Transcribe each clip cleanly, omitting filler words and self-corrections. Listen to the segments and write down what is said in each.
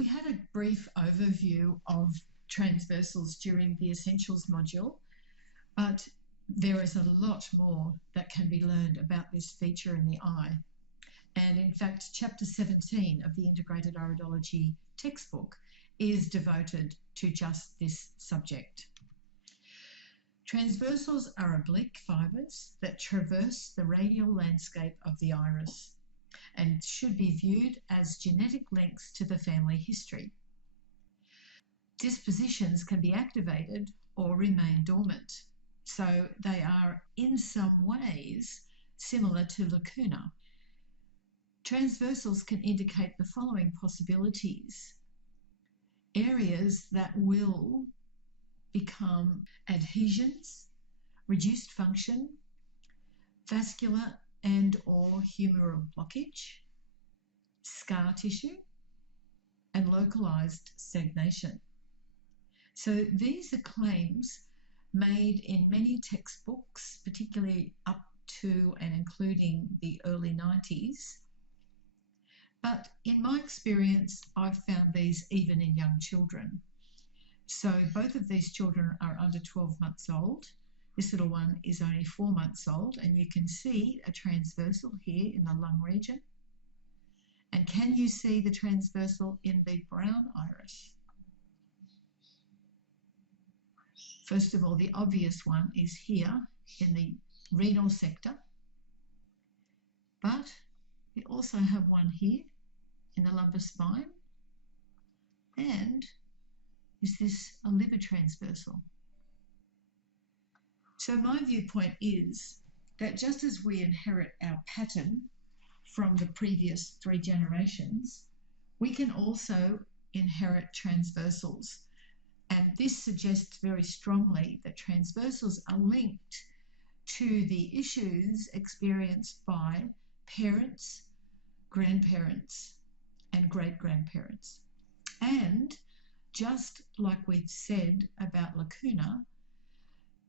We had a brief overview of transversals during the Essentials module, but there is a lot more that can be learned about this feature in the eye. And in fact, Chapter 17 of the Integrated Iridology textbook is devoted to just this subject. Transversals are oblique fibres that traverse the radial landscape of the iris and should be viewed as genetic links to the family history. Dispositions can be activated or remain dormant, so they are in some ways similar to lacuna. Transversals can indicate the following possibilities: areas that will become adhesions, reduced function, vascular and or humoral blockage, scar tissue, and localised stagnation. So these are claims made in many textbooks, particularly up to and including the early 90s. But in my experience, I've found these even in young children. So both of these children are under 12 months old. This little one is only 4 months old, and you can see a transversal here in the lung region. And can you see the transversal in the brown iris? First of all, the obvious one is here in the renal sector, but we also have one here in the lumbar spine. And is this a liver transversal? So my viewpoint is that just as we inherit our pattern from the previous 3 generations, we can also inherit transversals. And this suggests very strongly that transversals are linked to the issues experienced by parents, grandparents, and great-grandparents. And just like we'd said about lacuna,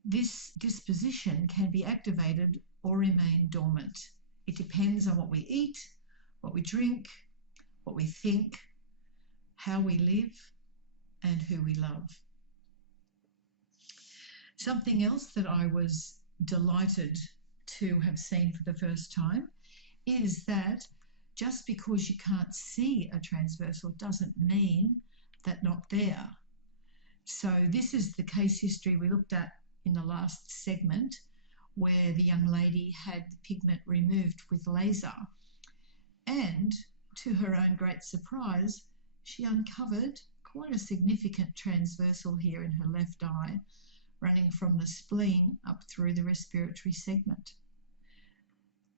this disposition can be activated or remain dormant. It depends on what we eat, what we drink, what we think, how we live, and who we love. Something else that I was delighted to have seen for the first time is that just because you can't see a transversal doesn't mean that not there. So this is the case history we looked at in the last segment, where the young lady had the pigment removed with laser. And to her own great surprise, she uncovered quite a significant transversal here in her left eye, running from the spleen up through the respiratory segment.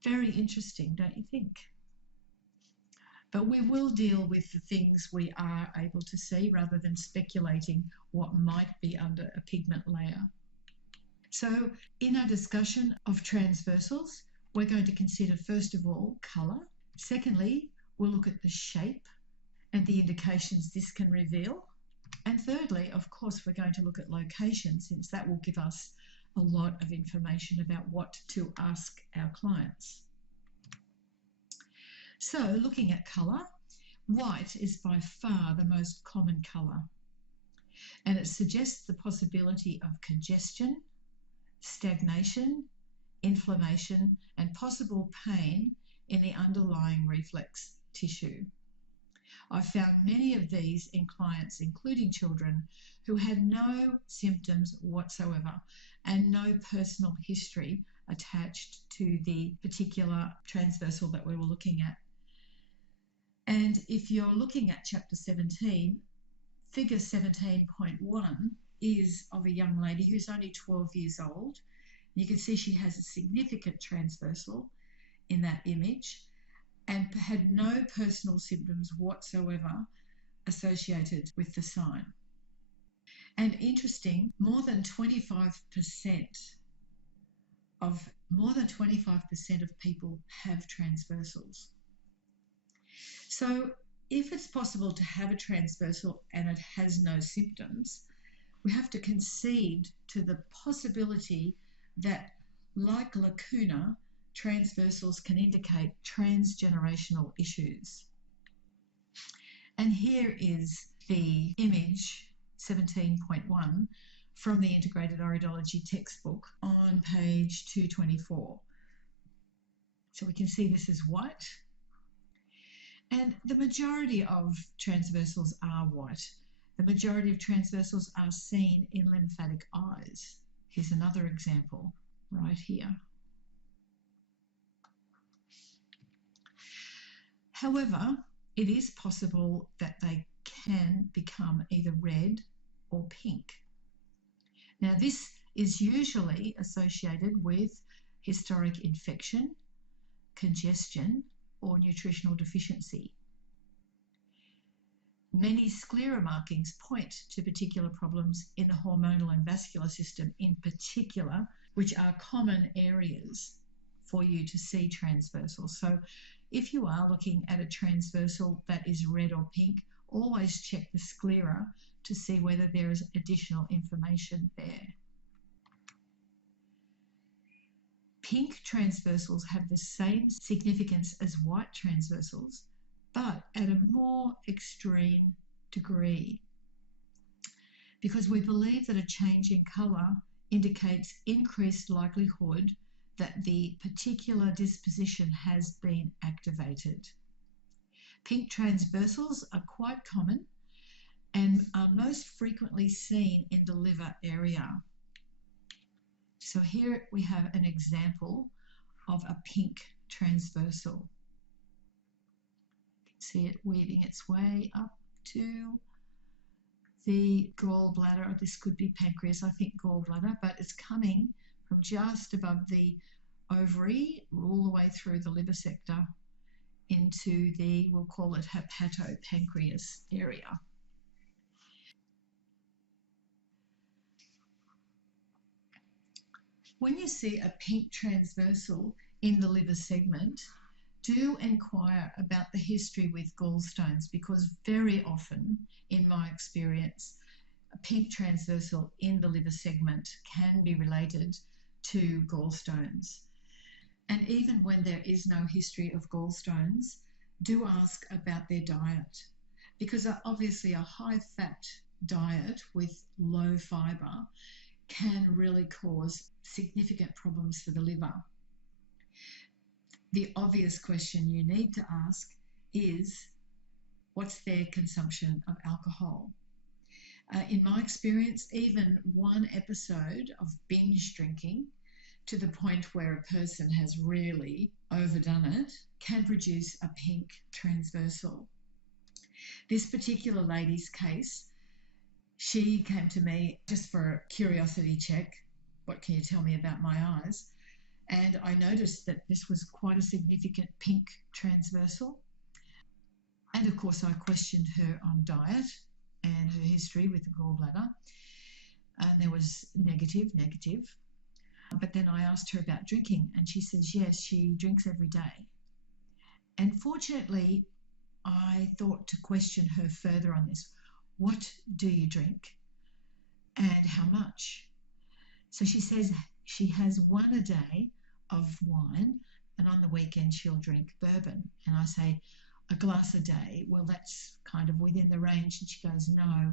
Very interesting, don't you think? But we will deal with the things we are able to see rather than speculating what might be under a pigment layer. So in our discussion of transversals, we're going to consider, first of all, colour. Secondly, we'll look at the shape and the indications this can reveal. And thirdly, of course, we're going to look at location, since that will give us a lot of information about what to ask our clients. So looking at colour, white is by far the most common colour, and it suggests the possibility of congestion, stagnation, inflammation, and possible pain in the underlying reflex tissue. I've found many of these in clients, including children, who had no symptoms whatsoever and no personal history attached to the particular transversal that we were looking at. And if you're looking at Chapter 17, Figure 17.1 is of a young lady who's only 12 years old. You can see she has a significant transversal in that image and had no personal symptoms whatsoever associated with the sign. And interesting, more than 25% of people have transversals. So if it's possible to have a transversal and it has no symptoms, we have to concede to the possibility that, like lacuna, transversals can indicate transgenerational issues. And here is the image 17.1 from the Integrated Iridology textbook on page 224. So we can see this is white. And the majority of transversals are white. The majority of transversals are seen in lymphatic eyes. Here's another example right here. However, it is possible that they can become either red or pink. Now, this is usually associated with historic infection, congestion, or nutritional deficiency. Many sclera markings point to particular problems in the hormonal and vascular system in particular, which are common areas for you to see transversal. So if you are looking at a transversal that is red or pink, always check the sclera to see whether there is additional information there. Pink transversals have the same significance as white transversals, but at a more extreme degree, because we believe that a change in colour indicates increased likelihood that the particular disposition has been activated. Pink transversals are quite common and are most frequently seen in the liver area. So here we have an example of a pink transversal. You can see it weaving its way up to the gallbladder, or this could be pancreas, I think gallbladder, but it's coming from just above the ovary all the way through the liver sector into the, we'll call it hepatopancreas area. When you see a pink transversal in the liver segment, do inquire about the history with gallstones, because very often, in my experience, a pink transversal in the liver segment can be related to gallstones. And even when there is no history of gallstones, do ask about their diet, because obviously a high-fat diet with low fibre can really cause significant problems for the liver. The obvious question you need to ask is, what's their consumption of alcohol? In my experience, even one episode of binge drinking to the point where a person has really overdone it can produce a pink transversal. This particular lady's case, she came to me just for a curiosity check. What can you tell me about my eyes? And I noticed that this was quite a significant pink transversal. And of course, I questioned her on diet and her history with the gallbladder. And there was negative. But then I asked her about drinking, and she says, yes, she drinks every day. And fortunately, I thought to question her further on this. What do you drink and how much? So she says she has one a day of wine, and on the weekend she'll drink bourbon. And I say, a glass a day? Well, that's kind of within the range. And she goes, no,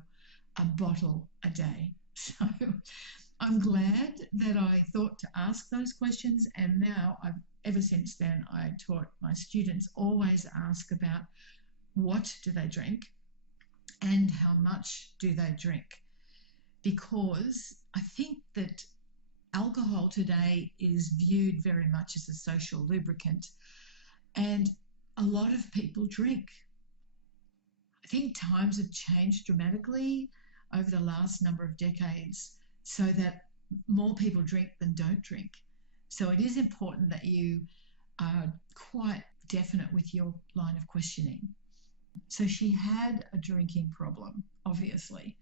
a bottle a day. So I'm glad that I thought to ask those questions, and now ever since then I taught my students always ask about what do they drink and how much do they drink, because I think that alcohol today is viewed very much as a social lubricant, and a lot of people drink. I think times have changed dramatically over the last number of decades so that more people drink than don't drink. So it is important that you are quite definite with your line of questioning. So she had a drinking problem, obviously,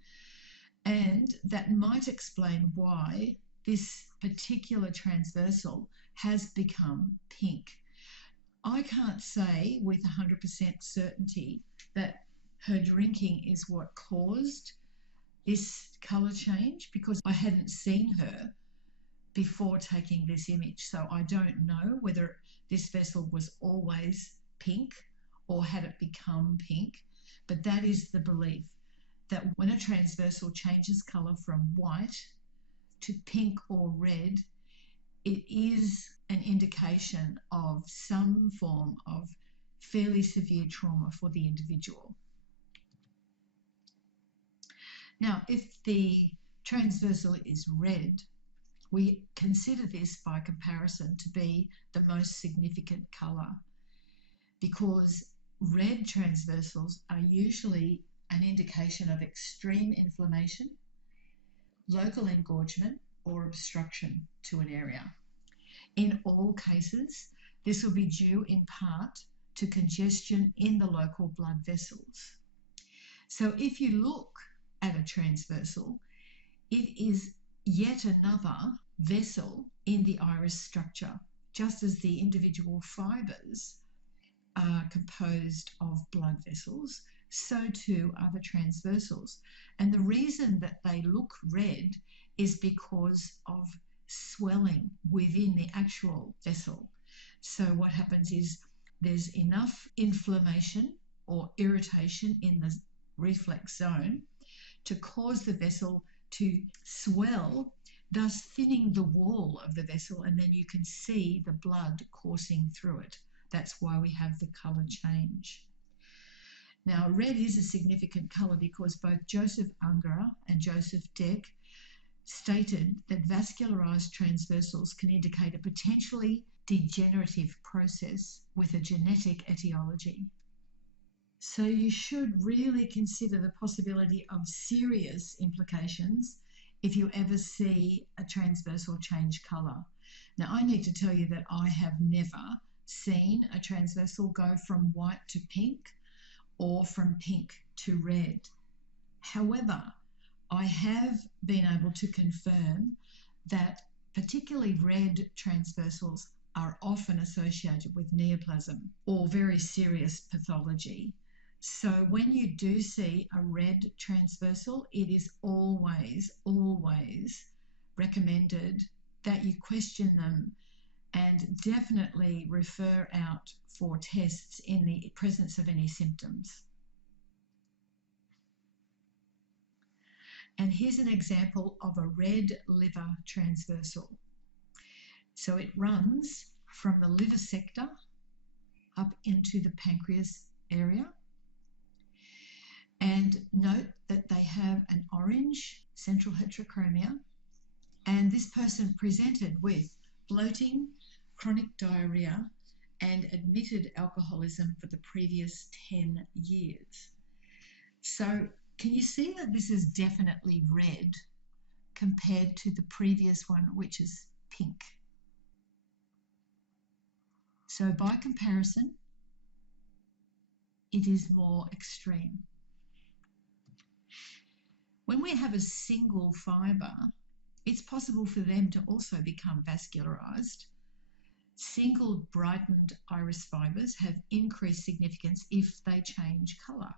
and that might explain why this particular transversal has become pink. I can't say with 100% certainty that her drinking is what caused this colour change, because I hadn't seen her before taking this image. So I don't know whether this vessel was always pink or had it become pink. But that is the belief that when a transversal changes colour from white to pink or red, it is an indication of some form of fairly severe trauma for the individual. Now, if the transversal is red, we consider this by comparison to be the most significant colour, because red transversals are usually an indication of extreme inflammation, local engorgement, or obstruction to an area. In all cases, this will be due in part to congestion in the local blood vessels. So if you look at a transversal, it is yet another vessel in the iris structure, just as the individual fibres are composed of blood vessels, so too are the transversals. And the reason that they look red is because of swelling within the actual vessel. So what happens is there's enough inflammation or irritation in the reflex zone to cause the vessel to swell, thus thinning the wall of the vessel, and then you can see the blood coursing through it. That's why we have the colour change. Now, red is a significant colour because both Joseph Unger and Joseph Deck stated that vascularised transversals can indicate a potentially degenerative process with a genetic etiology. So you should really consider the possibility of serious implications if you ever see a transversal change colour. Now, I need to tell you that I have never seen a transversal go from white to pink or from pink to red. However, I have been able to confirm that particularly red transversals are often associated with neoplasm or very serious pathology. So when you do see a red transversal, it is always recommended that you question them and definitely refer out for tests in the presence of any symptoms. And here's an example of a red liver transversal. So it runs from the liver sector up into the pancreas area. And note that they have an orange central heterochromia. And this person presented with bloating, chronic diarrhea, and admitted alcoholism for the previous 10 years. So can you see that this is definitely red compared to the previous one, which is pink? So by comparison, it is more extreme. When we have a single fibre, it's possible for them to also become vascularised. Single brightened iris fibres have increased significance if they change colour.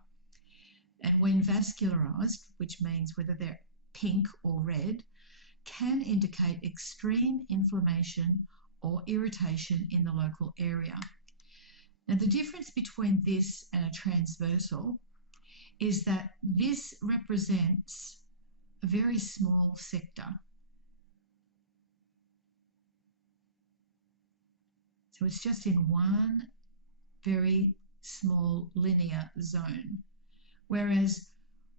And when vascularised, which means whether they're pink or red, can indicate extreme inflammation or irritation in the local area. Now, the difference between this and a transversal is that this represents a very small sector. So it's just in one very small linear zone. Whereas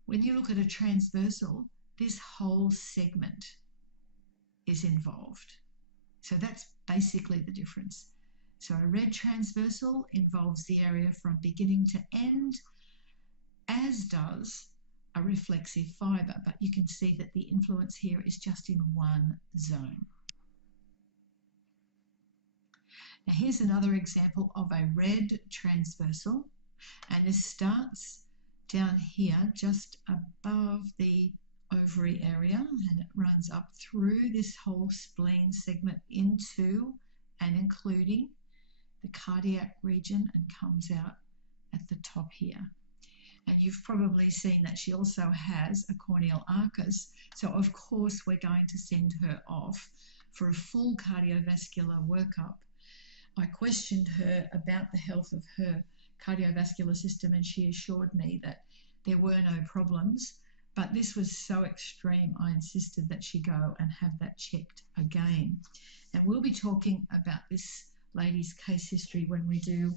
when you look at a transversal, this whole segment is involved. So that's basically the difference. So a red transversal involves the area from beginning to end, as does a reflexive fibre, but you can see that the influence here is just in one zone. Now here's another example of a red transversal, and this starts down here just above the ovary area, and it runs up through this whole spleen segment into and including the cardiac region and comes out at the top here. And you've probably seen that she also has a corneal arcus. So of course we're going to send her off for a full cardiovascular workup. I questioned her about the health of her cardiovascular system, and she assured me that there were no problems. But this was so extreme, I insisted that she go and have that checked again. And we'll be talking about this lady's case history when we do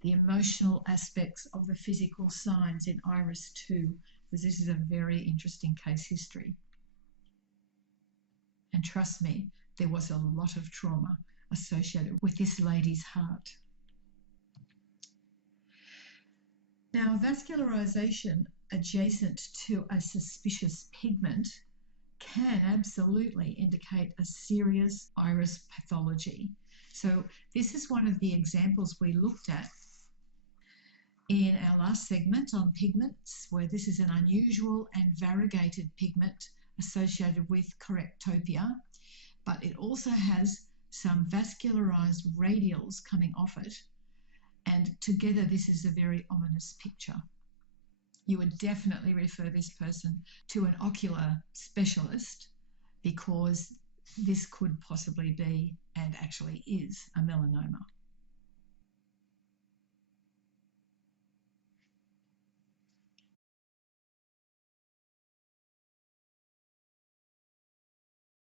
the emotional aspects of the physical signs in Iris 2, because this is a very interesting case history. And trust me, there was a lot of trauma associated with this lady's heart. Now, vascularization adjacent to a suspicious pigment can absolutely indicate a serious iris pathology. So this is one of the examples we looked at in our last segment on pigments, where this is an unusual and variegated pigment associated with correctopia, but it also has some vascularized radials coming off it, and together this is a very ominous picture. You would definitely refer this person to an ocular specialist, because this could possibly be, and actually is, a melanoma.